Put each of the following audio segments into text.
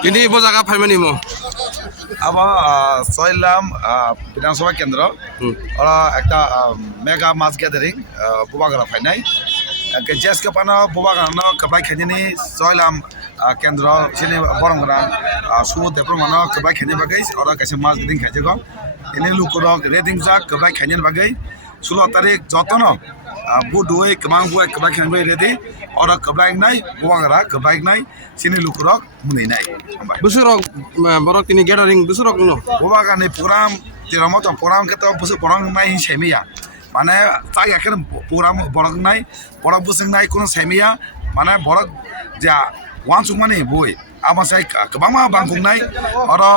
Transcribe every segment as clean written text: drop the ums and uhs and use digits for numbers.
Kini ibu jaga family mo. Aba Charilam বিধানসভা কেন্দ্র ওরা একটা মেগা মাস গ্যাদারিং বুবাগারা ফাইনাই জেসকে পানো বুবাগারানো কবাই খেজনি Charilam কেন্দ্র সেনি বরংগরা সুবুদেপুর মানো কবাই খেজনি বাগৈ ওরা কাছে মাস গ্যাদারিং খাইজগো এনে লুকুরক রেডিং জাক কবাই খেজনি বাগৈ 16 তারিখ যতন বুডুই কমাং বুই কবাই খেজনি রেডি ওরা কবাই নাই বুবাগারা কবাই নাই সেনি লুকুরক মুনি নাই Busurok borok kini gathering busurok no. Bubagani program tiramoto program kita busu program nai semia. Mana tak yakin program borok nai borok busing nai kono semia. Mana borok ja wan sumani boy. Ama saya kebama bangkung nai. Ora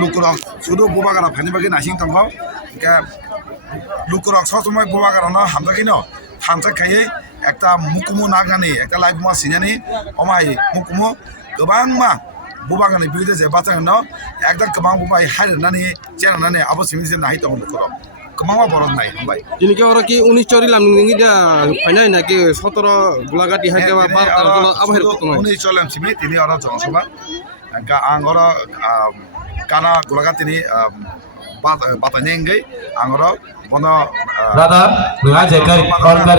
lukurok sudu bubagara phani bagi nasing tongko. Ke lukurok sosumai bubagara no hamda kino. Hamsa kaye ekta mukumu nagani ekta live ma sinani. Omai mukumu kebang ma. বুবাগানে বিরুদ্ধে যে বাঁচানো না একদম কমাং বুবাই হারিয়ে চেনানে আবশ্যক নাহি তখন করো কমাওয়া বড় নাই ভাই Kini ke orang ki 19 Charilam ningi dia final na ki 17 Golagati ha ke bar abher koto no. 19 Charilam simi তিনি ওরা জনসভা আঙ্গর কানা গোলাঘাটি নি বাতানেঙ্গৈ আঙ্গর বন দাদা নয়া জেকার অর্ডার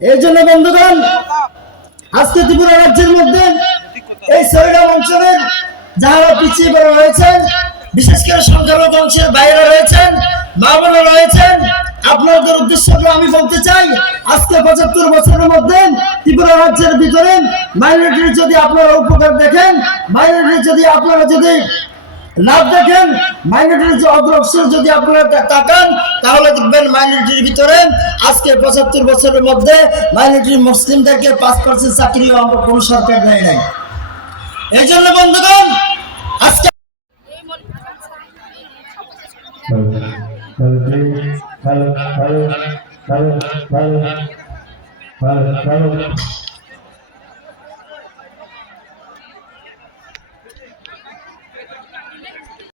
এই জন্য বন্ধুগণ আজকে ত্রিপুরা রাজ্যের মধ্যে এই Charilam অঞ্চলের যারা পিছিয়ে পড়ে রয়েছেন বিশেষ করে সংখ্যালঘু অংশের বাইরে রয়েছেন মা বোনেরা রয়েছেন আপনাদের উদ্দেশ্যে আমি বলতে চাই আজকে 75 বছরের মধ্যে ত্রিপুরা রাজ্যের ভিতরে মাইনরিটির যদি আপনারা উপকার দেখেন মাইনরিটির যদি আপনারা যদি লাভ দেখেন মাইনরিটির যে অগ্রসর যদি আপনারা তাকান তাহলে দেখবেন মাইনরিটির ভিতরে আজকে 75 বছরের মধ্যে মাইনরিটির মুসলিমদেরকে 5% চাকরিও আমরা কোন সরকার দেয় নাই এই জন্য বন্ধুগণ আজকে Hello.